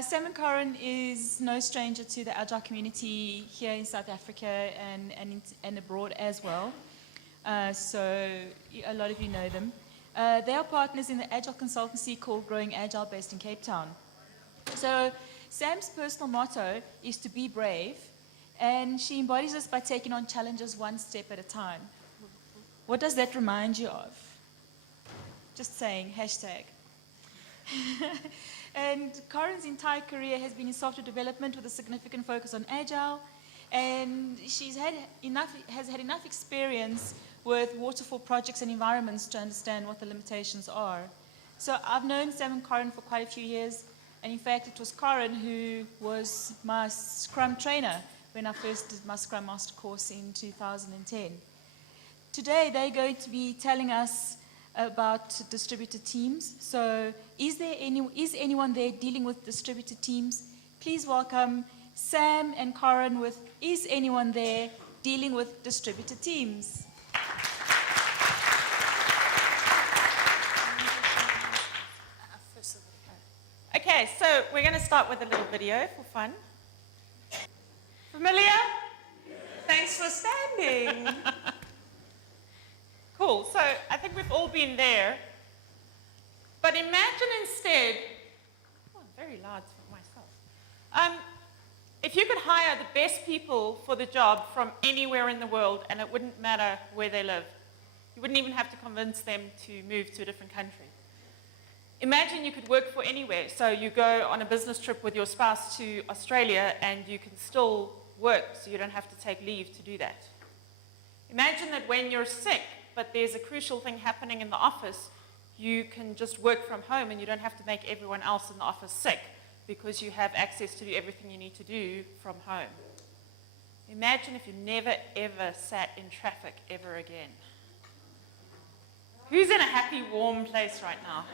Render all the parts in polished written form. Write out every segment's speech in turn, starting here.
Sam and Karen is no stranger to the Agile community here in South Africa and abroad as well. So a lot of you know them. They are partners in the Agile consultancy called Growing Agile based in Cape Town. So Sam's personal motto is to be brave, and she embodies this by taking on challenges one step at a time. What does that remind you of? Just saying, hashtag. And Karen's entire career has been in software development with a significant focus on Agile, and has had enough experience with waterfall projects and environments to understand what the limitations are. So I've known Sam and Karen for quite a few years, and in fact it was Karen who was my Scrum trainer when I first did my Scrum Master course in 2010. Today they're going to be telling us about distributed teams. So is anyone there dealing with distributed teams? Please welcome Sam and Karen with Is Anyone There Dealing with Distributed Teams? Okay, so we're going to start with a little video for fun. Familiar? Thanks for standing. Cool, so I think we've all been there. But imagine instead, very loud for myself. If you could hire the best people for the job from anywhere in the world, and it wouldn't matter where they live. You wouldn't even have to convince them to move to a different country. Imagine you could work for anywhere. So you go on a business trip with your spouse to Australia and you can still work, so you don't have to take leave to do that. Imagine that when you're sick, but there's a crucial thing happening in the office, you can just work from home and you don't have to make everyone else in the office sick because you have access to do everything you need to do from home. Imagine if you never ever sat in traffic ever again. Who's in a happy, warm place right now?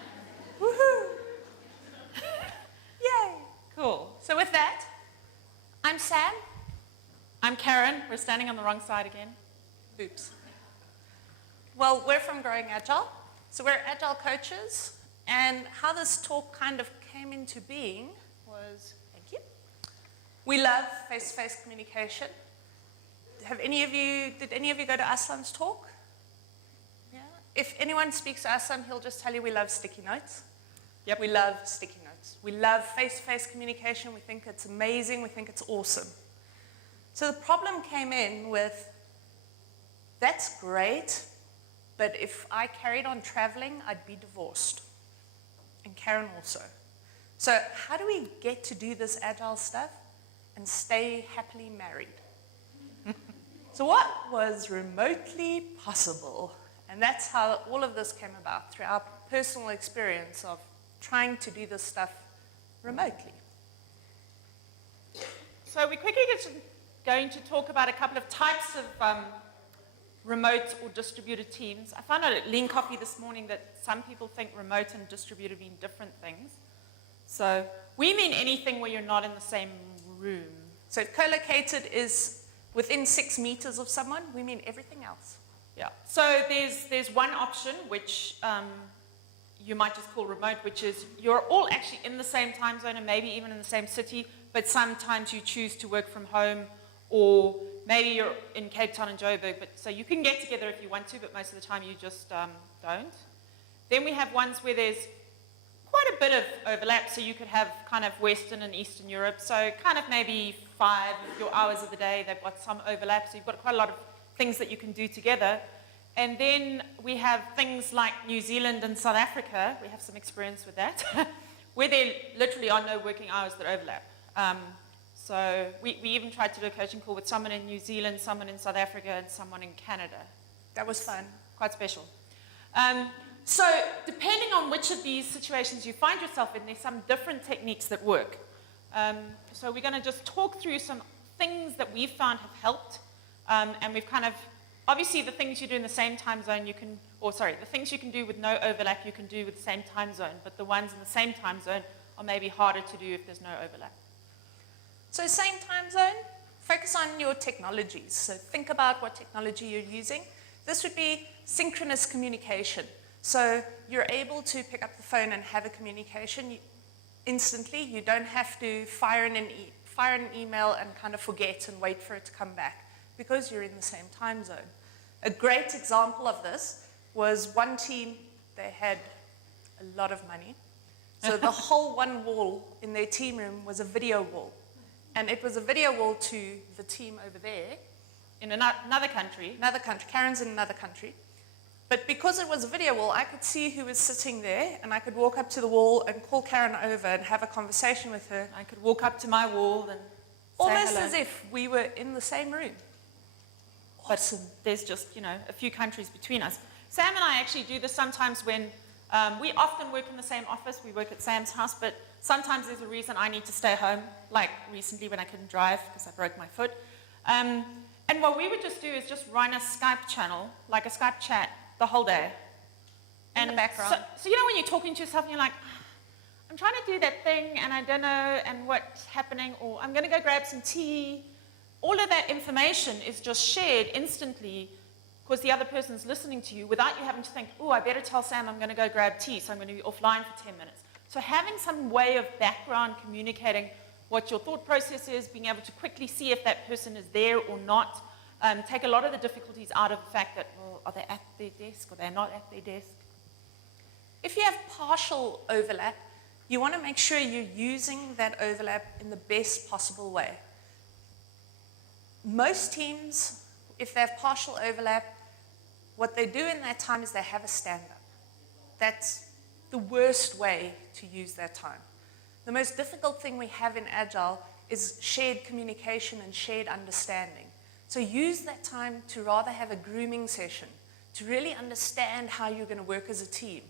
Woohoo! Yay! Cool. So with that, I'm Sam. I'm Karen. We're standing on the wrong side again. Oops. Well, we're from Growing Agile. So we're Agile coaches. And how this talk kind of came into being was, thank you, we love face-to-face communication. Did any of you go to Aslam's talk? Yeah. If anyone speaks to Aslam, he'll just tell you we love sticky notes. Yep. We love sticky notes. We love face-to-face communication. We think it's amazing. We think it's awesome. So the problem came in with, that's great, but if I carried on traveling, I'd be divorced. And Karen also. So how do we get to do this Agile stuff and stay happily married? So what was remotely possible? And that's how all of this came about, through our personal experience of trying to do this stuff remotely. So we're quickly going to talk about a couple of types of remote or distributed teams. I found out at Laing Coffee this morning that some people think remote and distributed mean different things. So we mean anything where you're not in the same room. So if co-located is within 6 meters of someone, we mean everything else. Yeah. So there's one option which you might just call remote, which is you're all actually in the same time zone and maybe even in the same city, but sometimes you choose to work from home, or maybe you're in Cape Town and Joburg, but so you can get together if you want to, but most of the time you just don't. Then we have ones where there's quite a bit of overlap, so you could have kind of Western and Eastern Europe, so kind of maybe 5 of your hours of the day, they've got some overlap, so you've got quite a lot of things that you can do together. And then we have things like New Zealand and South Africa, we have some experience with that, where there literally are no working hours that overlap. So we even tried to do a coaching call with someone in New Zealand, someone in South Africa, and someone in Canada. That was fun. Quite special. So depending on which of these situations you find yourself in, there's some different techniques that work. So we're going to just talk through some things that we've found have helped, and we've kind of, obviously the things you do in the same time zone you can, the things you can do with no overlap you can do with the same time zone, but the ones in the same time zone are maybe harder to do if there's no overlap. So same time zone, focus on your technologies. So think about what technology you're using. This would be synchronous communication. So you're able to pick up the phone and have a communication. instantly. You don't have to fire an email and kind of forget and wait for it to come back because you're in the same time zone. A great example of this was one team, they had a lot of money. So the whole one wall in their team room was a video wall. And it was a video wall to the team over there. In another country. Another country. Karen's in another country. But because it was a video wall, I could see who was sitting there, and I could walk up to the wall and call Karen over and have a conversation with her. I could walk up to my wall and Almost say hello. as if we were in the same room. Awesome. But there's just, a few countries between us. Sam and I actually do this sometimes when we often work in the same office. We work at Sam's house, but sometimes there's a reason I need to stay home, like recently when I couldn't drive because I broke my foot. And what we would just do is just run a Skype channel, like a Skype chat, the whole day. In the background. So when you're talking to yourself and you're like, I'm trying to do that thing and I don't know and what's happening, or I'm going to go grab some tea. All of that information is just shared instantly because the other person's listening to you without you having to think, oh, I better tell Sam I'm going to go grab tea, so I'm going to be offline for 10 minutes. So having some way of background communicating what your thought process is, being able to quickly see if that person is there or not, take a lot of the difficulties out of the fact that, well, are they at their desk or they're not at their desk? If you have partial overlap, you want to make sure you're using that overlap in the best possible way. Most teams, if they have partial overlap, what they do in that time is they have a stand-up. That's the worst way to use that time. The most difficult thing we have in Agile is shared communication and shared understanding. So use that time to rather have a grooming session, to really understand how you're going to work as a team,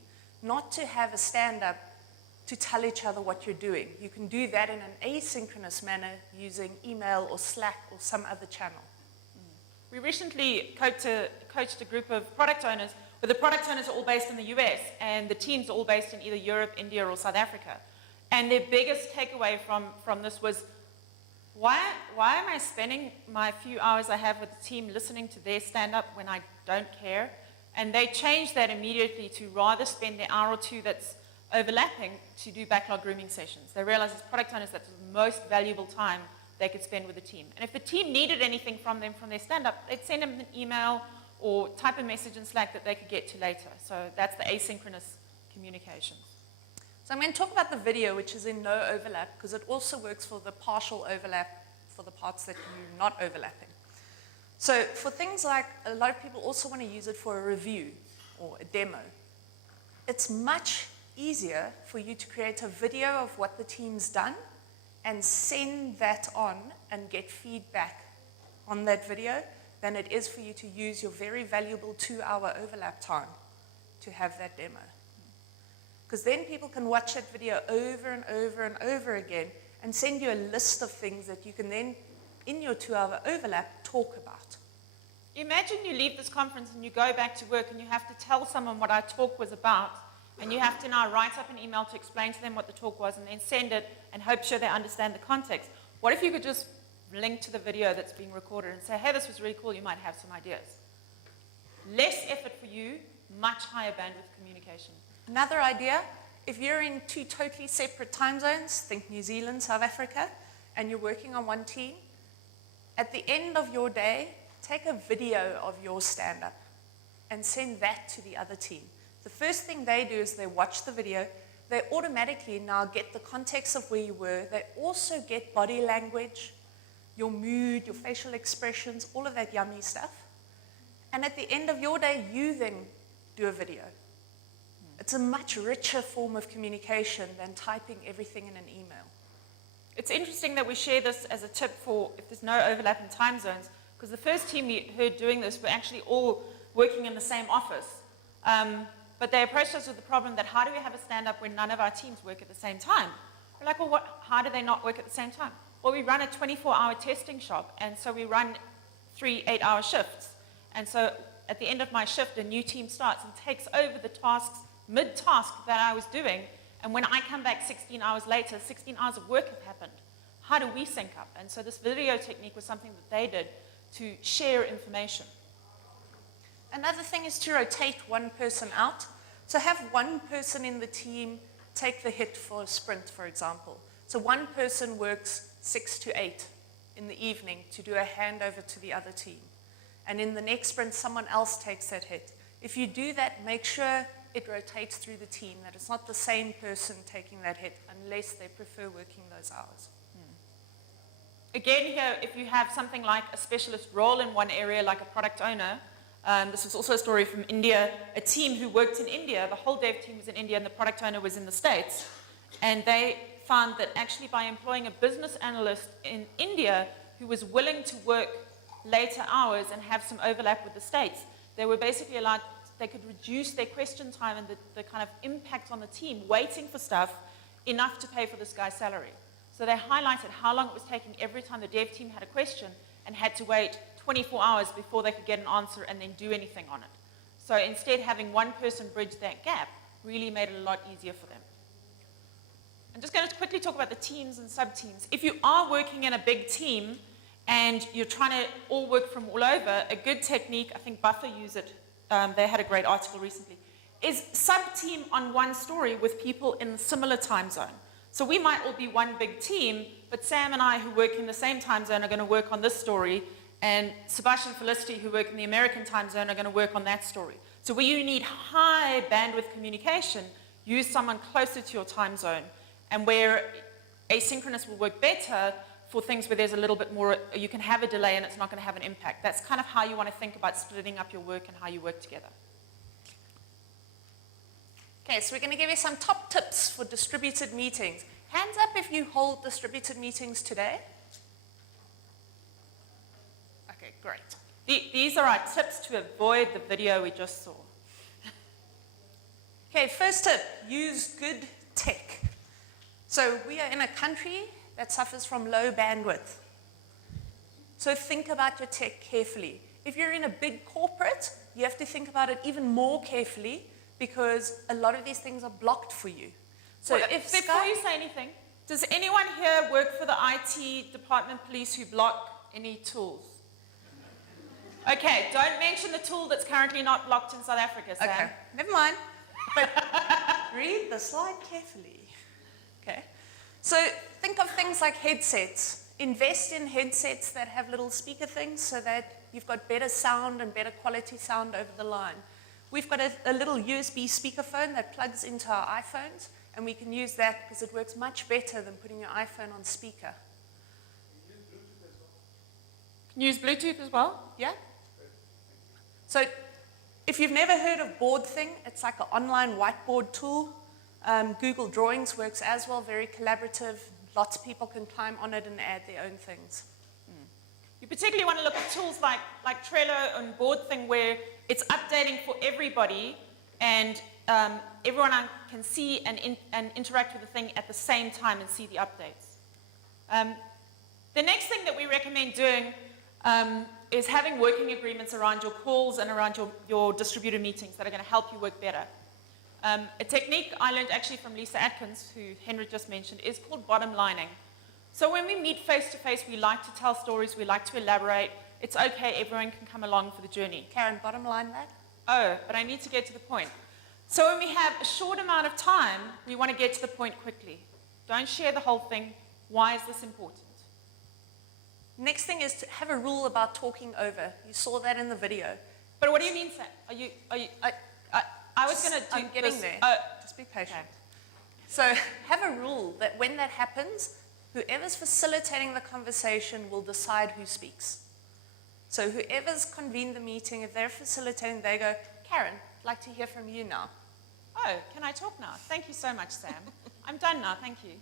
not to have a stand-up to tell each other what you're doing. You can do that in an asynchronous manner using email or Slack or some other channel. We recently coached a group of product owners, but the product owners are all based in the US, and the teams are all based in either Europe, India, or South Africa. And their biggest takeaway from this was, why am I spending my few hours I have with the team listening to their stand-up when I don't care? And they changed that immediately to rather spend the hour or two that's overlapping to do backlog grooming sessions. They realized as product owners that's the most valuable time they could spend with the team. And if the team needed anything from them from their stand-up, they'd send them an email or type a message in Slack that they could get to later. So that's the asynchronous communications. So I'm going to talk about the video, which is in no overlap, because it also works for the partial overlap for the parts that you're not overlapping. So for things like, a lot of people also want to use it for a review or a demo. It's much easier for you to create a video of what the team's done and send that on and get feedback on that video than it is for you to use your very valuable 2-hour overlap time to have that demo. Because then people can watch that video over and over and over again and send you a list of things that you can then, in your 2-hour overlap, talk about. Imagine you leave this conference and you go back to work and you have to tell someone what our talk was about, and you have to now write up an email to explain to them what the talk was and then send it and hope sure they understand the context. What if you could just link to the video that's being recorded and say, hey, this was really cool, you might have some ideas. Less effort for you, much higher bandwidth communication. Another idea, if you're in 2 totally separate time zones, think New Zealand, South Africa, and you're working on one team, at the end of your day, take a video of your stand-up and send that to the other team. The first thing they do is they watch the video. They automatically now get the context of where you were. They also get body language, your mood, your facial expressions, all of that yummy stuff. And at the end of your day, you then do a video. It's a much richer form of communication than typing everything in an email. It's interesting that we share this as a tip for if there's no overlap in time zones, because the first team we heard doing this were actually all working in the same office. But they approached us with the problem that how do we have a stand-up when none of our teams work at the same time? We're like, well, how do they not work at the same time? Well, we run a 24-hour testing shop, and so we run 3 8-hour shifts. And so at the end of my shift, a new team starts and takes over the tasks mid-task that I was doing, and when I come back 16 hours later, 16 hours of work have happened. How do we sync up? And so this video technique was something that they did to share information. Another thing is to rotate one person out. So have one person in the team take the hit for a sprint, for example. So one person works 6 to 8 in the evening to do a handover to the other team. And in the next sprint, someone else takes that hit. If you do that, make sure it rotates through the team, that it's not the same person taking that hit, unless they prefer working those hours. Again here, if you have something like a specialist role in one area, like a product owner, this was also a story from India, a team who worked in India, the whole dev team was in India and the product owner was in the States. And they found that actually by employing a business analyst in India who was willing to work later hours and have some overlap with the States, they were basically allowed, they could reduce their question time and the kind of impact on the team waiting for stuff enough to pay for this guy's salary. So they highlighted how long it was taking every time the dev team had a question and had to wait 24 hours before they could get an answer and then do anything on it. So instead, having one person bridge that gap really made it a lot easier for them. I'm just going to quickly talk about the teams and sub-teams. If you are working in a big team and you're trying to all work from all over, a good technique, I think Buffer used it, they had a great article recently, is sub-team on one story with people in a similar time zone. So we might all be one big team, but Sam and I who work in the same time zone are going to work on this story, and Subhash and Felicity who work in the American time zone are going to work on that story. So where you need high bandwidth communication, use someone closer to your time zone, and where asynchronous will work better for things where there's a little bit more, you can have a delay and it's not going to have an impact. That's kind of how you want to think about splitting up your work and how you work together. Okay, so we're going to give you some top tips for distributed meetings. Hands up if you hold distributed meetings today. Okay, great. These are our tips to avoid the video we just saw. Okay, first tip, use good tech. So we are in a country that suffers from low bandwidth. So think about your tech carefully. If you're in a big corporate, you have to think about it even more carefully because a lot of these things are blocked for you. So well, if before you say anything, does anyone here work for the IT department police who block any tools? Okay, don't mention the tool that's currently not blocked in South Africa, Sam. Okay, never mind. But read the slide carefully. Okay. So think of things like headsets. Invest in headsets that have little speaker things so that you've got better sound and better quality sound over the line. We've got a little USB speakerphone that plugs into our iPhones, and we can use that because it works much better than putting your iPhone on speaker. Can you use Bluetooth as well? Yeah? So if you've never heard of Board Thing, it's like an online whiteboard tool. Google Drawings works as well, very collaborative. Lots of people can climb on it and add their own things. You particularly want to look at tools like Trello and Board Thing where it's updating for everybody and everyone can see and interact with the thing at the same time and see the updates. The next thing that we recommend doing is having working agreements around your calls and around your distributed meetings that are going to help you work better. A technique I learned actually from Lisa Atkins, who Henry just mentioned, is called bottom lining. So when we meet face to face, we like to tell stories, we like to elaborate. It's okay, everyone can come along for the journey. Karen, bottom line that? Oh, but I need to get to the point. So when we have a short amount of time, we want to get to the point quickly. Don't share the whole thing. Why is this important? Next thing is to have a rule about talking over. You saw that in the video. But what do you mean, Sam? I was going to do I'm getting this. there. Just be patient. Okay. So have a rule that when that happens, whoever's facilitating the conversation will decide who speaks. So whoever's convened the meeting, if they're facilitating, they go, Karen, I'd like to hear from you now. Oh, can I talk now? Thank you so much, Sam. I'm done now, thank you.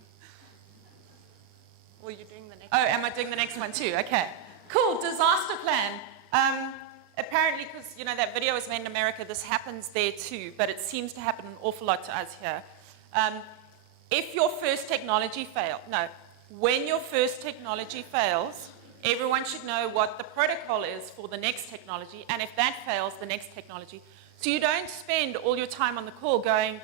Well, you're doing the next Oh, am I doing the next one too? Okay. Cool, disaster plan. Apparently, because that video was made in America, this happens there too, but it seems to happen an awful lot to us here. If your first technology fails, when your first technology fails, everyone should know what the protocol is for the next technology, and if that fails, the next technology. So you don't spend all your time on the call going,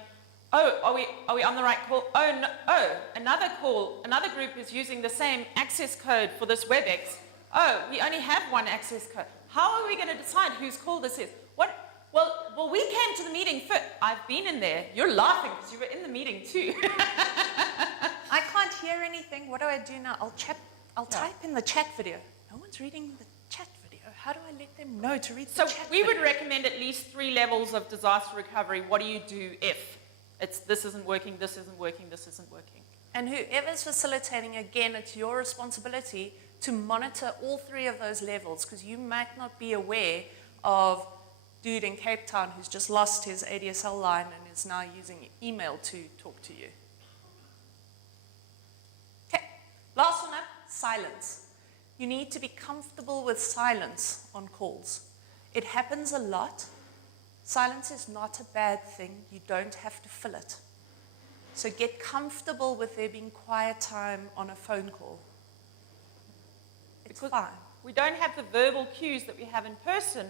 oh, are we on the right call? Oh, no, another call, another group is using the same access code for this WebEx. Oh, we only have one access code. How are we going to decide whose call this is? Well, we came to the meeting first. I've been in there. You're laughing because you were in the meeting too. I can't hear anything. What do I do now? I'll type in the chat video. No one's reading the chat video. How do I let them know to read the So chat we video? would recommend at least 3 levels of disaster recovery. What do you do if this isn't working, this isn't working, this isn't working? And whoever's facilitating, again, it's your responsibility to monitor all 3 of those levels, because you might not be aware of dude in Cape Town who's just lost his ADSL line and is now using email to talk to you. Okay, last one up, silence. You need to be comfortable with silence on calls. It happens a lot. Silence is not a bad thing. You don't have to fill it. So get comfortable with there being quiet time on a phone call. It's fine. We don't have the verbal cues that we have in person.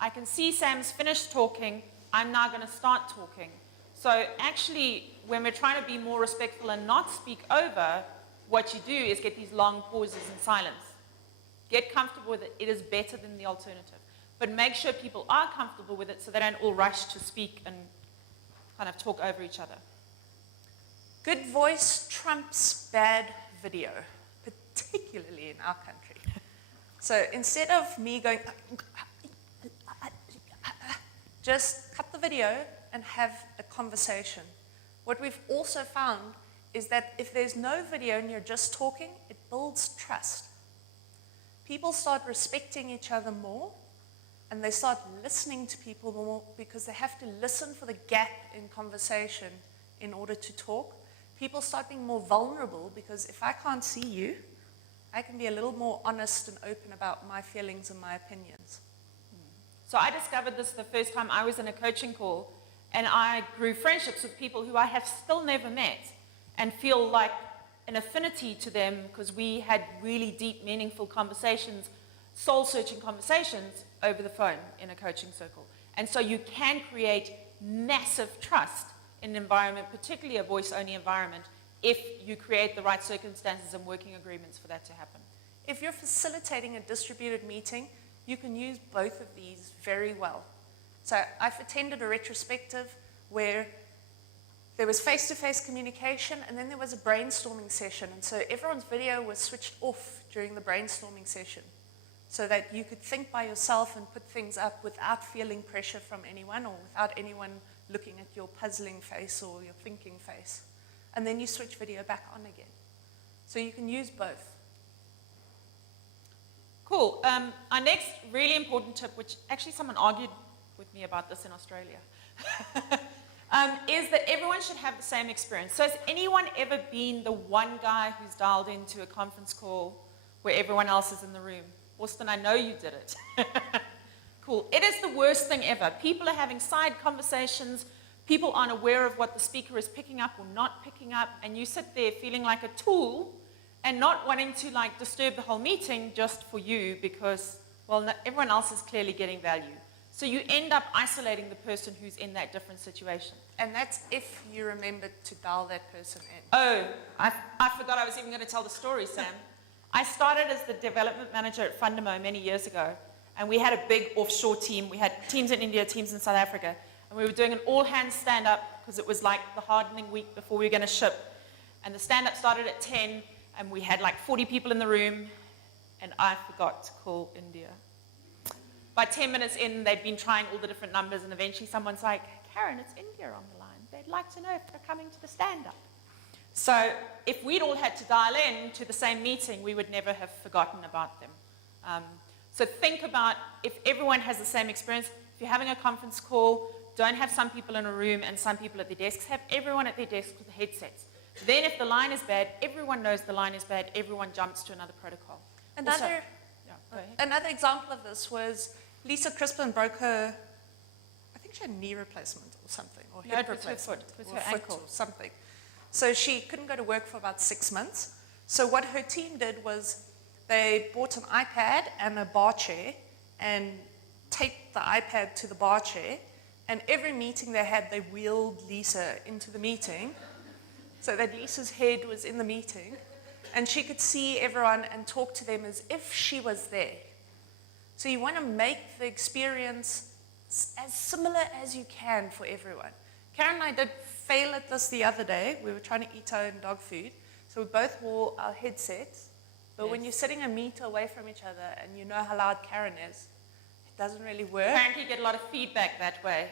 I can see Sam's finished talking. I'm now going to start talking. So actually, when we're trying to be more respectful and not speak over, what you do is get these long pauses in silence. Get comfortable with it. It is better than the alternative. But make sure people are comfortable with it so they don't all rush to speak and kind of talk over each other. Good voice trumps bad video, particularly in our country. So instead of me going, just cut the video and have a conversation. What we've also found is that if there's no video and you're just talking, it builds trust. People start respecting each other more, and they start listening to people more because they have to listen for the gap in conversation in order to talk. People start being more vulnerable because if I can't see you, I can be a little more honest and open about my feelings and my opinions. So I discovered this the first time I was in a coaching call, and I grew friendships with people who I have still never met and feel like an affinity to them because we had really deep, meaningful conversations, soul-searching conversations over the phone in a coaching circle. And so you can create massive trust in an environment, particularly a voice-only environment, if you create the right circumstances and working agreements for that to happen. If you're facilitating a distributed meeting, you can use both of these very well. So I've attended a retrospective where there was face-to-face communication and then there was a brainstorming session. And so everyone's video was switched off during the brainstorming session so that you could think by yourself and put things up without feeling pressure from anyone or without anyone looking at your puzzling face or your thinking face. And then you switch video back on again. So you can use both. Cool. Our next really important tip, which actually someone argued with me about this in Australia, is that everyone should have the same experience. So has anyone ever been the one guy who's dialed into a conference call where everyone else is in the room? Austin, I know you did it. Cool. It is the worst thing ever. People are having side conversations. People aren't aware of what the speaker is picking up or not picking up, and you sit there feeling like a tool and not wanting to like disturb the whole meeting just for you because, well, no, everyone else is clearly getting value. So you end up isolating the person who's in that different situation. And that's if you remember to dial that person in. Oh, I forgot I was even going to tell the story, Sam. I started as the development manager at Fundamo many years ago, and we had a big offshore team. We had teams in India, teams in South Africa, and we were doing an all-hands stand-up because it was like the hardening week before we were going to ship. And the stand-up started at 10, and we had like 40 people in the room, and I forgot to call India. By 10 minutes in, they'd been trying all the different numbers, and eventually someone's like, Karen, it's India on the line. They'd like to know if they're coming to the stand-up. So if we'd all had to dial in to the same meeting, we would never have forgotten about them. So think about if everyone has the same experience. If you're having a conference call, don't have some people in a room and some people at their desks. Have everyone at their desks with the headsets. Then if the line is bad, everyone knows the line is bad. Everyone jumps to another protocol. Another example of this was Lisa Crispin broke her, I think she had knee replacement or something, or hip replacement, it was or her foot ankle. or something. So she couldn't go to work for about 6 months. So what her team did was they bought an iPad and a bar chair and taped the iPad to the bar chair. And every meeting they had, they wheeled Lisa into the meeting so that Lisa's head was in the meeting and she could see everyone and talk to them as if she was there. So you want to make the experience as similar as you can for everyone. Karen and I did fail at this the other day. We were trying to eat our own dog food. So we both wore our headsets. But when you're sitting a meter away from each other and you know how loud Karen is, it doesn't really work. Apparently you get a lot of feedback that way.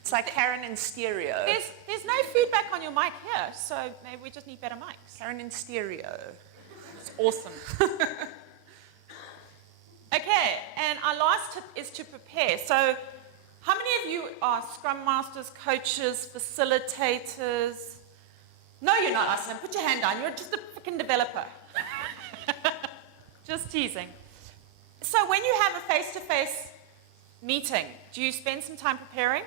It's like Karen in stereo. There's no feedback on your mic here, so maybe we just need better mics. Karen in stereo. It's awesome. Okay, and our last tip is to prepare. So how many of you are Scrum Masters, coaches, facilitators? No, you're not, Aslan. Put your hand down. You're just a freaking developer. Just teasing. So when you have a face-to-face meeting, do you spend some time preparing?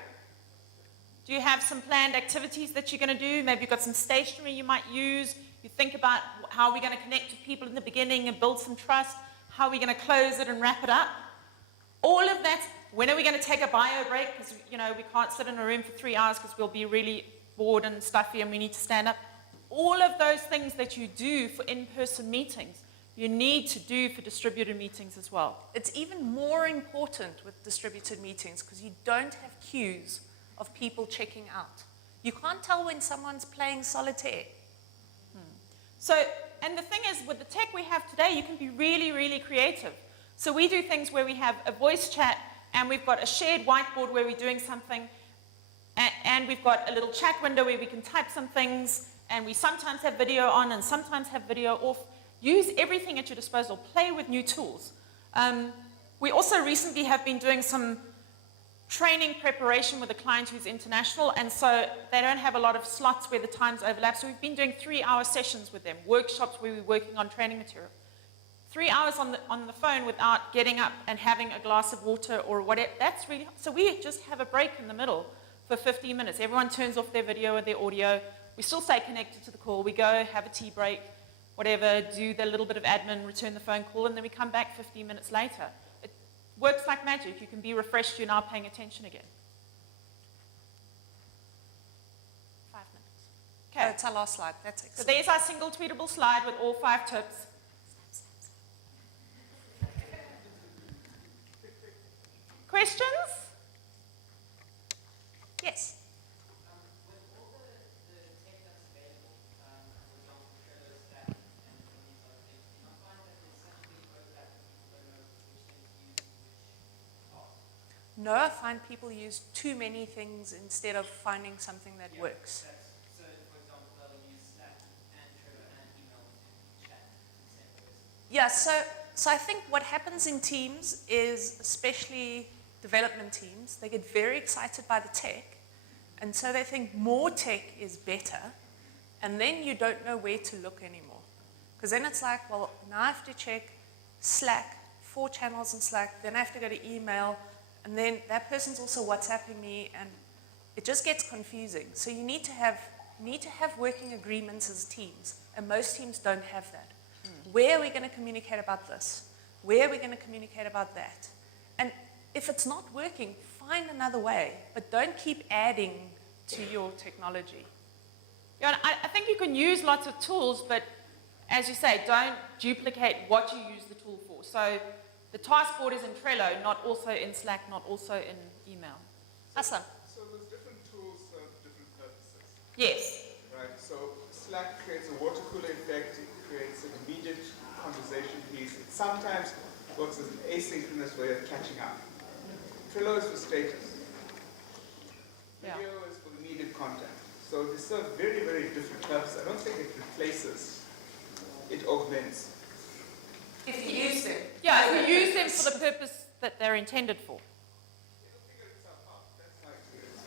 Do you have some planned activities that you're going to do? Maybe you've got some stationery you might use. You think about how we're going to connect with people in the beginning and build some trust. How are we going to close it and wrap it up? All of that. When are we going to take a bio break? Because, we can't sit in a room for 3 hours because we'll be really bored and stuffy and we need to stand up. All of those things that you do for in-person meetings, you need to do for distributed meetings as well. It's even more important with distributed meetings because you don't have cues of people checking out. You can't tell when someone's playing solitaire. So, and the thing is, with the tech we have today, you can be really, really creative. So we do things where we have a voice chat, and we've got a shared whiteboard where we're doing something, and we've got a little chat window where we can type some things, and we sometimes have video on and sometimes have video off. Use everything at your disposal. Play with new tools. We also recently have been doing some training preparation with a client who's international, and so they don't have a lot of slots where the times overlap. So we've been doing 3-hour sessions with them, workshops where we're working on training material. 3 hours on the phone without getting up and having a glass of water or whatever. That's really, so we just have a break in the middle for 15 minutes. Everyone turns off their video or their audio. We still stay connected to the call. We go, have a tea break, whatever, do the little bit of admin, return the phone call, and then we come back 15 minutes later. It works like magic. You can be refreshed. You're now paying attention again. 5 minutes. Okay. Oh, it's our last slide. That's So excellent. there's our single tweetable slide with all 5 tips. Questions? Yes. No, I find people use too many things instead of finding something that works. So, for example, they'll use Slack and Trello and email to chat in the same person. Yeah, so I think what happens in teams is, especially development teams, they get very excited by the tech, and so they think more tech is better, and then you don't know where to look anymore. Because then it's like, well, now I have to check Slack, 4 channels in Slack, then I have to go to email, and then that person's also WhatsApping me, and it just gets confusing. So you need to have working agreements as teams, and most teams don't have that. Where are we going to communicate about this? Where are we going to communicate about that? And if it's not working, find another way, but don't keep adding to your technology. Yeah, I think you can use lots of tools, but as you say, don't duplicate what you use the tool for. So the task board is in Trello, not also in Slack, not also in email. Aslam. So those different tools serve different purposes, Yes. right? So Slack creates a water cooler effect, it creates an immediate conversation piece. It sometimes works as an asynchronous way of catching up. Trello is for status. Yeah. Video is for immediate contact. So they serve very, very different purposes. I don't think it replaces, it augments. If you use them. Yeah, if you use them for the purpose that they're intended for. It'll figure itself out. That's my experience.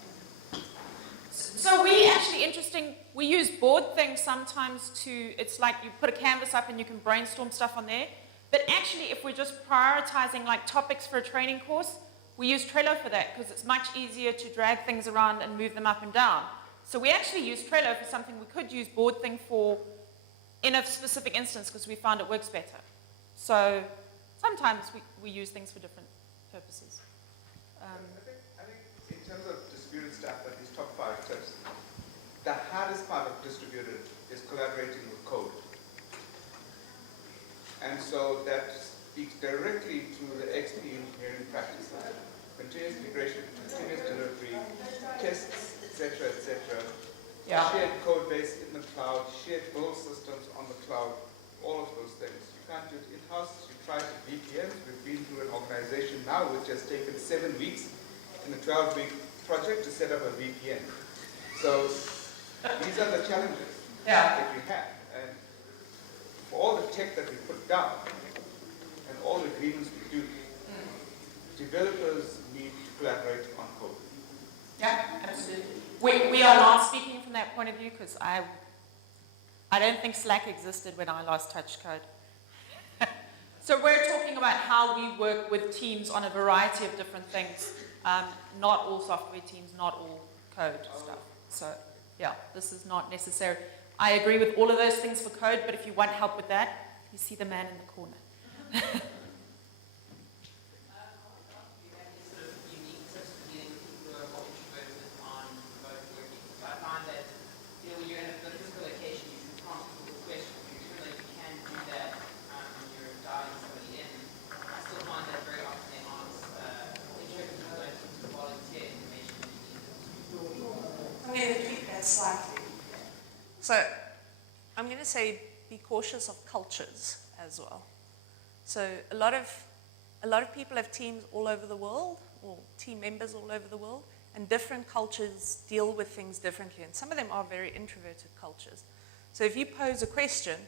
So we actually, interesting, we use board things sometimes to, it's like you put a canvas up and you can brainstorm stuff on there. But actually, if we're just prioritizing like topics for a training course, we use Trello for that because it's much easier to drag things around and move them up and down. So we actually use Trello for something we could use board thing for in a specific instance because we found it works better. So sometimes we use things for different purposes. I think in terms of distributed stuff, like these top 5 tips, the hardest part of distributed is collaborating with code. And so that speaks directly to the XP engineering practices, continuous integration, continuous delivery, tests, etc., etc. Yeah. Shared code base in the cloud, shared build systems on the cloud, all of those things. You can't do it in-house. You try to VPNs. We've been through an organization now which has taken 7 weeks in a 12-week project to set up a VPN. So these are the challenges that we have. And for all the tech that we put down and all the agreements we do, developers need to collaborate on code. Yeah, absolutely. We are not speaking from that point of view because I don't think Slack existed when I last touched code. So we're talking about how we work with teams on a variety of different things. Not all software teams, not all code stuff. So yeah, this is not necessary. I agree with all of those things for code, but if you want help with that, you see the man in the corner. I'm going to tweak that slightly. So I'm going to say be cautious of cultures as well. So a lot of people have teams all over the world, or team members all over the world, and different cultures deal with things differently. And some of them are very introverted cultures. So if you pose a question,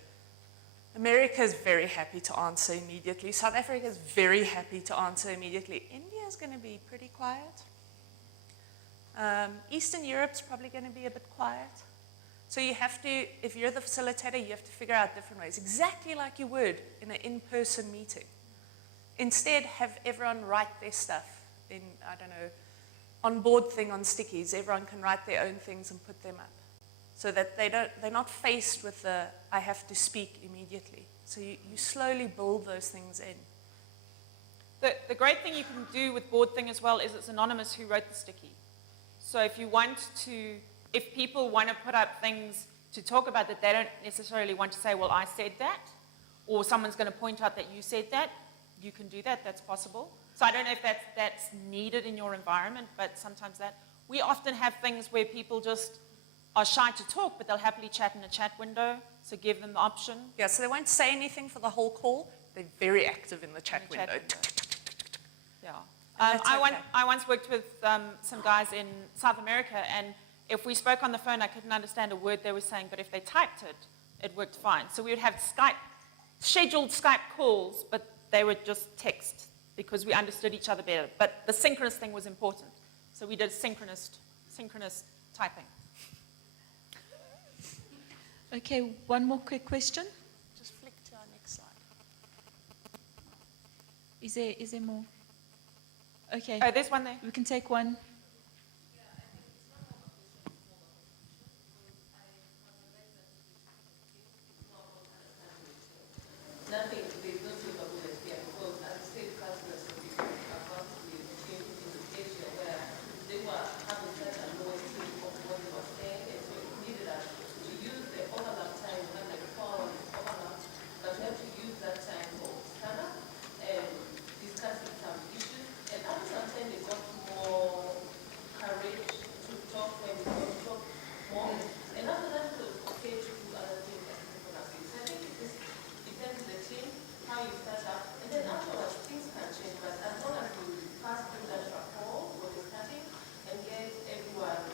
America is very happy to answer immediately. South Africa is very happy to answer immediately. India is going to be pretty quiet. Eastern Europe's probably going to be a bit quiet. So you have to, if you're the facilitator, you have to figure out different ways, exactly like you would in an in-person meeting. Instead, have everyone write their stuff in, I don't know, on-board thing on stickies. Everyone can write their own things and put them up, so that they're not faced with the, I have to speak immediately. So you slowly build those things in. The great thing you can do with board thing as well is it's anonymous who wrote the sticky. So if people want to put up things to talk about that, they don't necessarily want to say, well, I said that, or someone's going to point out that you said that, you can do that, that's possible. So I don't know if that's needed in your environment, but sometimes that. We often have things where people just are shy to talk, but they'll happily chat in a chat window, so give them the option. Yeah, so they won't say anything for the whole call. They're very active in the chat window. Yeah. That's okay. I once worked with some guys in South America, and if we spoke on the phone, I couldn't understand a word they were saying, but if they typed it, it worked fine. So we would have scheduled Skype calls, but they were just text because we understood each other better. But the synchronous thing was important. So we did synchronous typing. Okay, one more quick question. Just flick to our next slide. Is there more? Okay, Oh, there's one there. we can take one. Nothing, there's no silver bullet here because as the state councillors will be about the changes in the Asia where they were having such a low estimate of what they were saying, and so it needed us to use the overlap time, we have like 4 hours overlap, but we have to use that time for stand-up and discussing some issues. And after some time they got more courage to talk when they got to talk more. And after that it was okay to do other things like people are saying. So I think it just depends on the team, how you start up, and then afterwards things can change. But as long as you pass through that rapport when you're starting and get everyone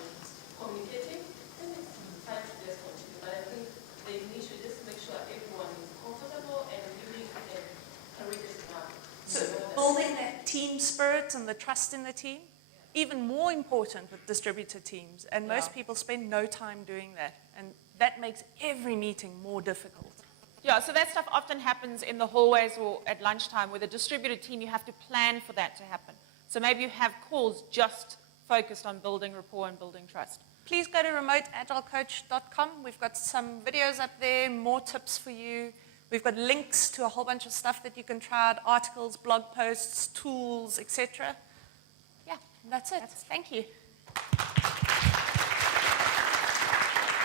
communicating, then it's fine to just continue. But I think the initial, just make sure everyone is comfortable and willing and courageous enough. So building that team spirit and the trust in the team, even more important with distributed teams. And most people spend no time doing that. And that makes every meeting more difficult. Yeah, so that stuff often happens in the hallways or at lunchtime. With a distributed team, you have to plan for that to happen. So maybe you have calls just focused on building rapport and building trust. Please go to remoteagilecoach.com. We've got some videos up there, more tips for you. We've got links to a whole bunch of stuff that you can try out, articles, blog posts, tools, etc. Yeah, that's it. Thank you.